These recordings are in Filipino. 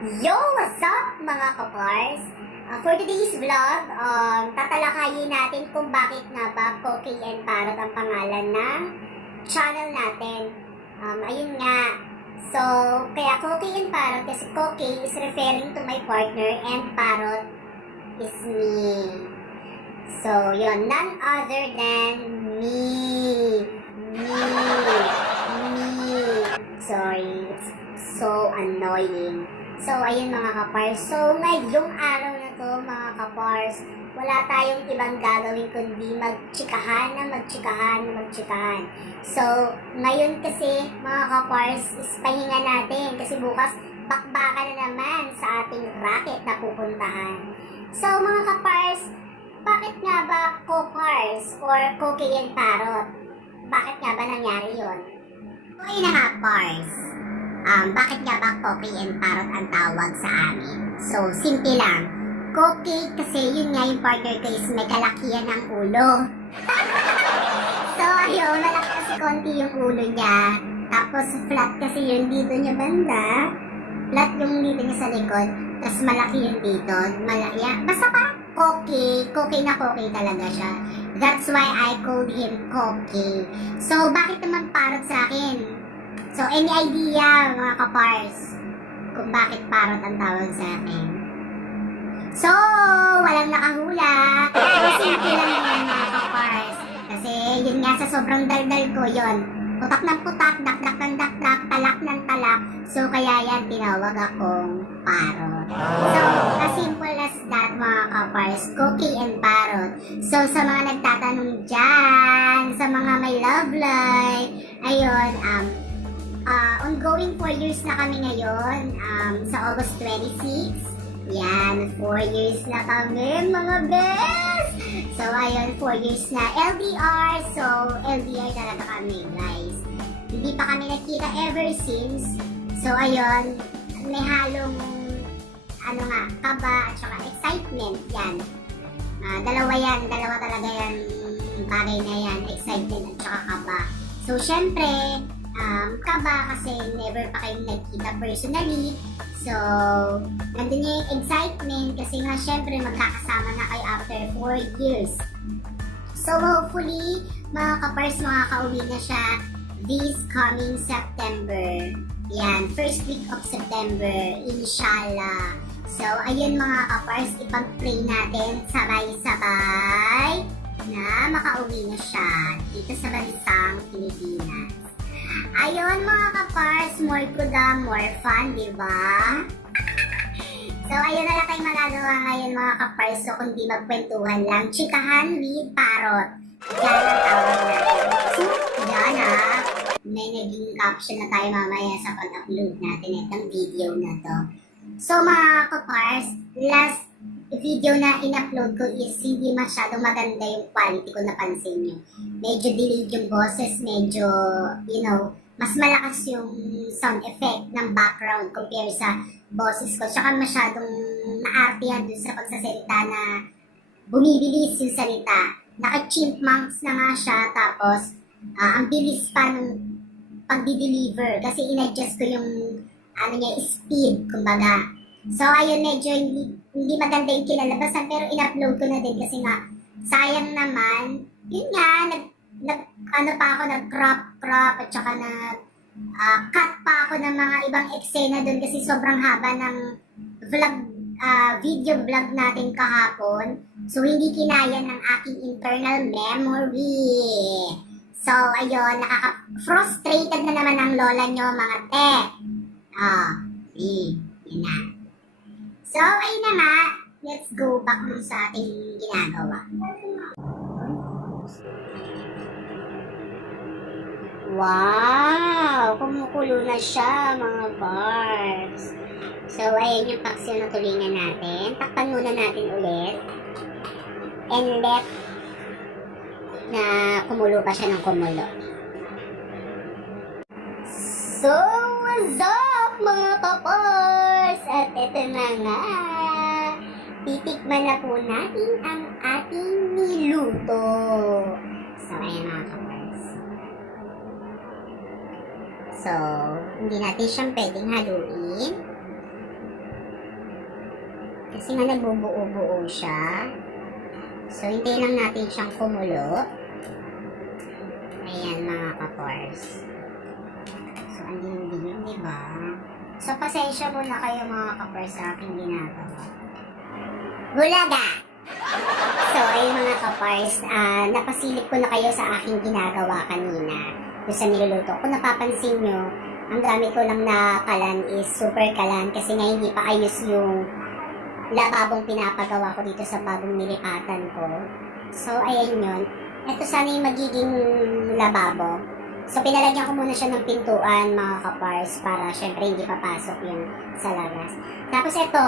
Yo! What's up mga kapars? For today's vlog, tatalakayin natin kung bakit nga ba Cokie and Parrot ang pangalan ng channel natin. Ayun nga. So, kaya Cokie and Parrot kasi Cokie is referring to my partner and Parrot is me. So, yun. None other than me. Sorry. It's so annoying. So, ayun mga kapars. So, ngayong araw na to mga kapars, wala tayong ibang gagawin kundi magtsikahan. So, ngayon kasi mga kapars is pahinga natin kasi bukas bakbakan na naman sa ating racket na pupuntahan. So, mga kapars, bakit nga ba co-pars or Cokie and Parrot? Bakit nga ba nangyari yun? So, ayun na nga pars. Bakit nga ba Cokie and Parrot ang tawag sa amin? So, simple lang. Cokie kasi yun nga yung partner ko is may kalakihan ng ulo. So, ayun, malaki kasi konti yung ulo niya. Tapos, flat kasi yung dito niya banda. Flat yung dito niya sa likod. Tapos, malaki yung dito. Malaki. Basta parang Cokie. Cokie na Cokie talaga siya. That's why I called him Cokie. So, bakit naman Parrot sa akin? So, any idea mga kapars kung bakit Parrot ang tawag sa akin? So, walang nakahula. So, simple lang naman mga kapars. Kasi yun nga sa sobrang daldal ko yun. Putak ng putak, dakdak ng dakdak, talak ng talak. So, kaya yan tinawag akong Parrot. So, as simple as that mga kapars, Cokie and Parrot. So, sa mga nagtatanong dyan, sa mga may love life, ayun, ongoing 4 years na kami ngayon, sa August 26. Yan, 4 years na kami, mga best! So, ayun, 4 years na LDR. So, LDR talaga kami, guys. Hindi pa kami nakita ever since. So, ayun, may halong, kaba at saka excitement. Yan. Dalawa talaga yan, bagay na yan, excitement at saka kaba. So, syempre, kaba kasi never pa kayong nagkita personally. So, nandun yung excitement kasi nga syempre magkakasama na kayo after 4 years. So, hopefully, mga kapars, makakauwi na siya this coming September. Yan, first week of September, inshallah. So, ayun mga kapars, ipag-pray natin sabay-sabay na makauwi na siya dito sa bansang Pilipinas. Ayun mga kapars, more kuda, more fun, diba? So ayun na lang tayong magagawa ngayon mga kapars. So kundi magkwentuhan lang, chikahan with Parrot. Yan ang tawag natin. So yan may naging caption na tayo mamaya sa pag-upload natin itong video na to. So mga kapars, last video na in-upload ko is hindi masyadong maganda yung quality ko, napansin nyo. Medyo delayed yung boses, medyo, mas malakas yung sound effect ng background compare sa boses ko. Tsaka masyadong naartihan dun sa pagsasalita na bumibilis yung salita. Naka-chipmunks na nga siya, tapos ang bilis pa ng pagdi-deliver kasi in-adjust ko yung speed, kumbaga. So, ayun, medyo hindi maganda yung kinalabasan, pero in-upload ko na din kasi nga, sayang naman, yun nga, nag-crop, at saka cut pa ako ng mga ibang eksena doon kasi sobrang haba ng video vlog natin kahapon. So, hindi kinaya ng aking internal memory. So, ayun, nakaka-frustrated na naman ang lola nyo, mga te. Yun na. So, ayun na nga, let's go back sa ating ginagawa. Wow! Kumukulo na siya, mga bars. So, ayan yung paksiw na tulingan natin. Takpan muna natin ulit. And let na kumulo pa siya ng kumulo. So, what's up, mga kapars? At ito na nga. Titikman na po natin ang ating niluto. So, ayan mga kapars. So, hindi natin siyang pwedeng haluin. Kasi nga nagbubuo-buo siya. So, hintayin lang natin siyang kumulo. Ayan mga kapars. So, ang dingding, di ba? So, pasensya muna kayo mga kapars sa aking ginagawa. Bulaga! So, ayun mga kapars, napasilip ko na kayo sa aking ginagawa kanina. Doon sa niluluto. Kung napapansin nyo, ang gamit ko lang na kalan is super kalan kasi nga hindi pa ayos yung lababong pinapagawa ko dito sa bagong nilipatan ko. So, ayan yun. Ito sana yung magiging lababo. So, pinalagyan ko muna siya ng pintuan, mga kapars, para syempre hindi papasok yung sa labas. Tapos ito,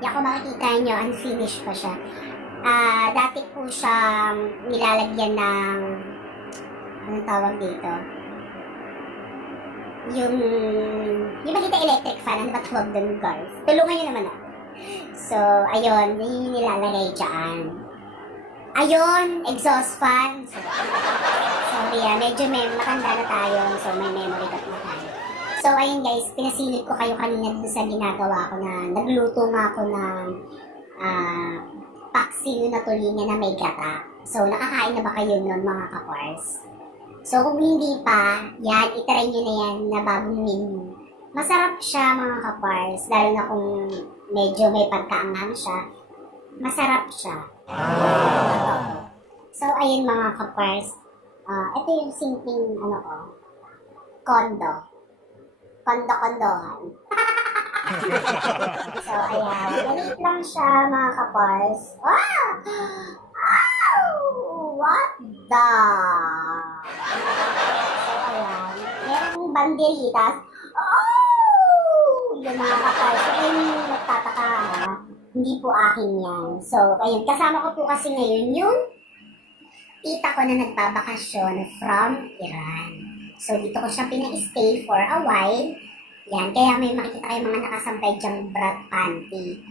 yan kung makikita nyo, unfinished pa siya. Dati po siya nilalagyan ng, anong tawag dito? Yung balita electric fan, ano ba tawag doon, guys? Tulungan nyo naman ako. So, ayun, yun yung nilalagay dyan. Ayun, exhaust fan. So, sorry medyo matanda na tayo. So, may memory gap na tayo. So, ayun guys, pinasilip ko kayo kanina dito sa ginagawa ko na nagluto nga ako ng paksiw na tulingan na may gata. So, nakakain na ba kayo nun mga kapars? So, kung hindi pa, yan, itry nyo na yan na bagong menu. Masarap siya mga kapars, lalo na kung medyo may pagkaanghang siya. Masarap siya. So, ayun mga kapars. Ito yung simpleng, kondo. Kondo-kondohan. So, ayan. Maliit lang siya mga kapars. Wow! What the? So, ayan. Merong banderitas. Yung mga kapars. So, ayun yung nagtataka hindi po akin yan. So, ayun. Kasama ko po kasi ngayon yung tita ko na nagbabakasyon from Iran. So, dito ko siya pina-stay for a while. Yan. Kaya may makikita kayo mga nakasampay dyang brat panty.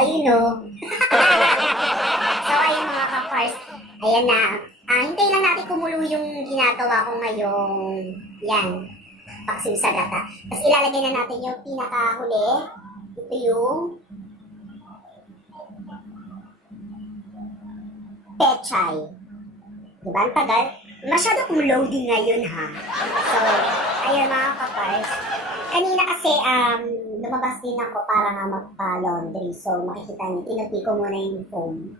Ayun o. So, ayun mga kapars. Ayan na. Hintayin lang natin kumulo yung ginagawa ko ngayong yan. Paksiw sa gata. Tapos ilalagay na natin yung pinakahuli. Ito yung pechay. Diba? Ang tagal. Masyado kong loading ngayon ha. So, ayun mga kapars. Kanina kasi lumabas din ako para nga magpa-laundry. So, makikita niyo, tinupi ko muna yung foam.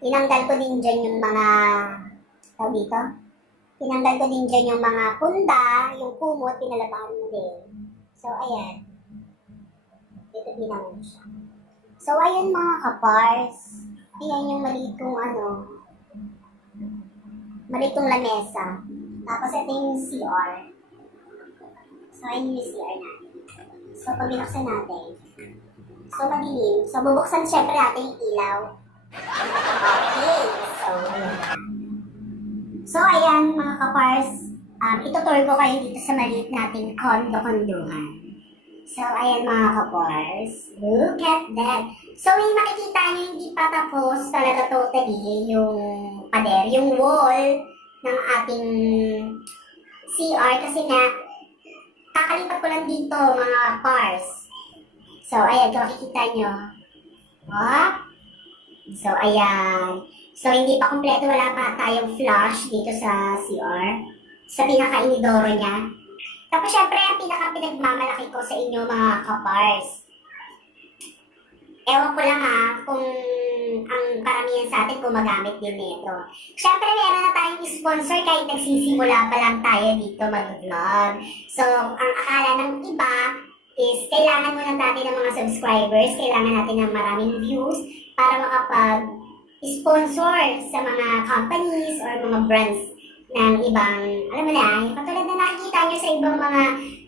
Tinanggal ko din dyan yung mga, tawag dito? Tinanggal ko din dyan yung mga punda, yung kumot, pinalabahan mo din. So, ayan. Dito din naman siya. So, ayun mga kapars. Ayan yung maliit kong maliit kong lamesa. Tapos, ito yung CR. So, ayun yung CR natin. So, pag binuksan natin. So, madilim. So, bubuksan syempre natin yung ilaw. Okay. So, ayan. So, ayan mga kapars, itutur ko kayo dito sa maliit nating kondo-konduhan. So, ayan mga kapars, look at that. So, yung makikita niyo, hindi pa tapos talaga totally yung pader, yung wall ng ating CR kasi nga, kakalipat ko lang dito mga kapars. So, ayan, kung makikita nyo. Oh. So, ayan. So, hindi pa kompleto, wala pa tayong flush dito sa CR. Sa pinaka-inidoro niya. Tapos, syempre, ang pinaka-pinagmamalaki ko sa inyo, mga kapars. Ewan ko lang kung ang karamihan sa atin gumagamit din nito. Syempre, meron na tayong sponsor kahit nagsisimula pa lang tayo dito mag-vlog. So, ang akala ng iba is kailangan muna natin ng mga subscribers, kailangan natin ng maraming views para makapag-sponsor sa mga companies or mga brands ng ibang, alam mo na, yung katulad na nakikita nyo sa ibang mga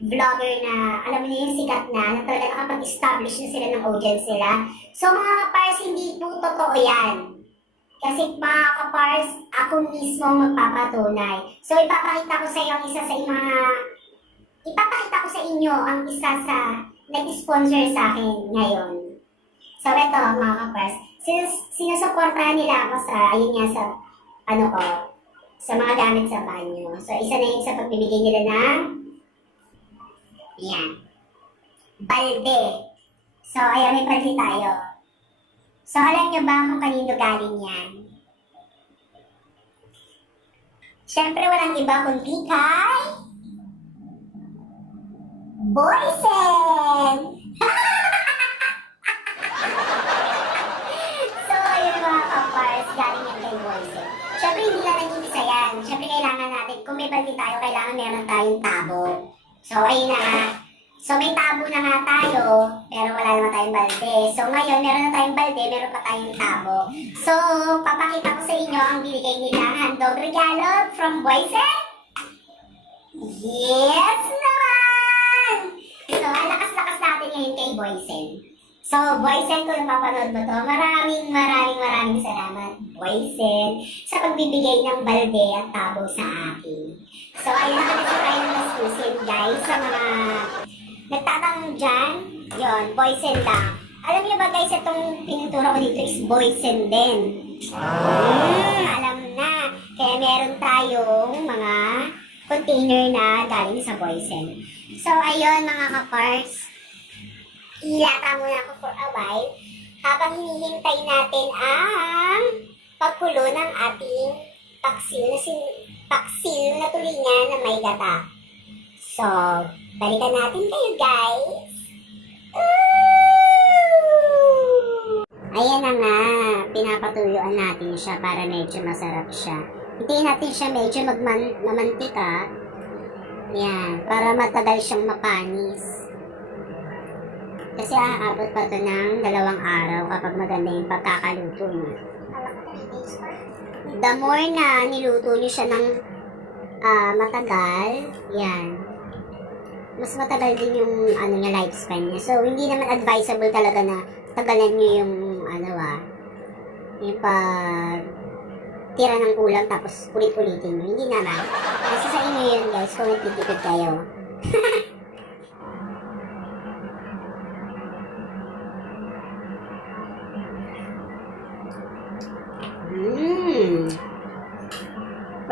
vlogger na, alam mo na yung sikat na talaga nakapag-establish na sila ng audience nila. So mga kapars, hindi po totoo yan. Kasi mga kapars, ako mismo magpapatunay. So ipapakita ko sa iyo ang isa sa mga, ipapakita ko sa inyo ang isa sa nag-sponsor sa akin ngayon. So ito mga kapars, sinusuportahan nila ako sa, ayun nga sa, sa mga gamit sa banyo. So isa na yun sa pagbibigay nila ng, yan. balde. So, ayan, may balde tayo. So, alam niyo ba kung kanino galing yan? Siyempre, walang iba kundi kay Boysen! So, ayun mga kapars, galing yan kay Boysen. Siyempre, hindi na nag-iisa yan. Siyempre, kailangan natin, kung may balde tayo, kailangan meron tayong tabo. So, ayun na nga. So, may tabo na nga tayo, pero wala naman tayong balde. So, ngayon, meron na tayong balde, meron pa tayong tabo. So, papakita ko sa inyo ang binigay nilang handog regalo from Boysen. Yes naman! So, ang lakas-lakas natin ngayon kay Boysen. So, Boysen, kung napapanood mo to, maraming salamat, Boysen, sa pagbibigay ng balde at tabo sa akin. So, ayun, nakalimutan tayo ng exclusive, guys, sa mga nagtatanong dyan. Yun, Boysen lang. Alam niyo ba, guys, itong pinuntura ko dito is Boysen din. Alam na. Kaya meron tayong mga container na galing sa Boysen. So, ayun, mga kapars. Ilata muna ako for a while habang hinihintay natin ang pagkulo ng ating paksil na tulingan na may gata. So, balikan natin kayo, guys. Ayan na nga, pinapatuyuan natin siya para medyo masarap siya. Hintayin natin siya medyo mamantika. Yan, para matagal siyang mapanis. Kasi aabot pa ito ng 2 araw kapag maganda yung pagkakaluto niya. The more na niluto niyo siya ng matagal, yan, mas matagal din yung lifespan niya. So, hindi naman advisable talaga na tagalan niyo yung yung tira ng ulam tapos ulit-ulitin niyo. Hindi naman. Kasi sa inyo yun, guys, kung nagtitipid kayo.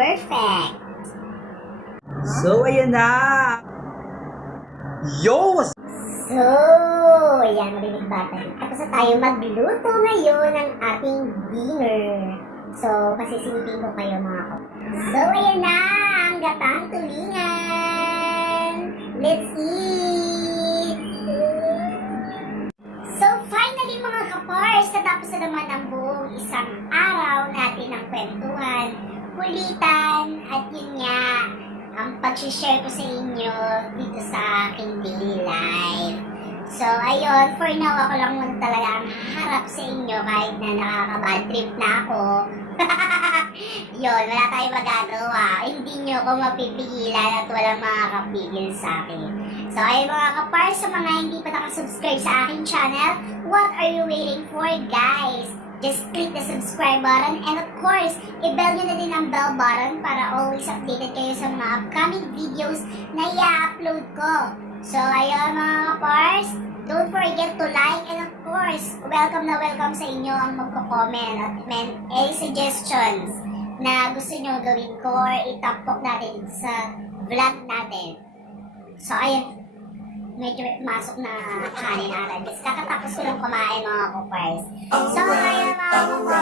Perfect. So, ayan na! Yo! So, ayan, marinig battery. Tapos na tayo magluto ngayon ng ating dinner. So, pasisilipin ko kayo mga ko. So, ayan na ang gatang tulingan. Let's eat! So, finally mga kapars, natapos na naman ang buong isang araw natin ng kwentuhan, kulitan, at yun nga, ang pag-share ko sa inyo dito sa aking daily life. So, ayun, for now, ako lang muna talaga ang harap sa inyo kahit na nakaka-bad trip na ako. Yun, wala tayong magagawa. Hindi nyo ako mapipigilan at walang makakapigil sa akin. So, ayun mga kapars, sa mga hindi pa nakasubscribe sa aking channel, what are you waiting for, guys? Just click the subscribe button and of course, i-bell nyo na din ang bell button para always updated kayo sa mga upcoming videos na i-upload ko. So, ayun mga kapars, don't forget to like and of course, welcome na welcome sa inyo ang magko-comment at any suggestions na gusto nyo gawin ko or itapok natin sa vlog natin. So, ayun, medyo masok na kanin natin. Kakatapos ko lang kumain mga kapars. So, ayun mga kapars,